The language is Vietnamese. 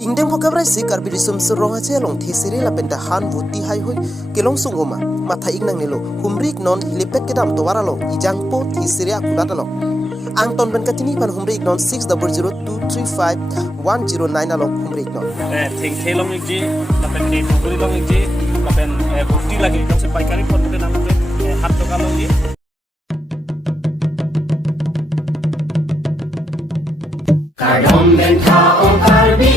Ingdem kokabrai si karbi disum surong ache long thesiri la penda han vuti hai hoi kelong sungoma matha ignang nilo humrik non hilipet kedam towara lo ijang po thesiri akudata lo angton ben katini pan humrik non 6002351009 alo humrik non thing thelong ikji la pen ke pokori long ikji la pen vuti lagi kong se paikari pot de nam te 7 taka long ji Kardom ben ka on karbi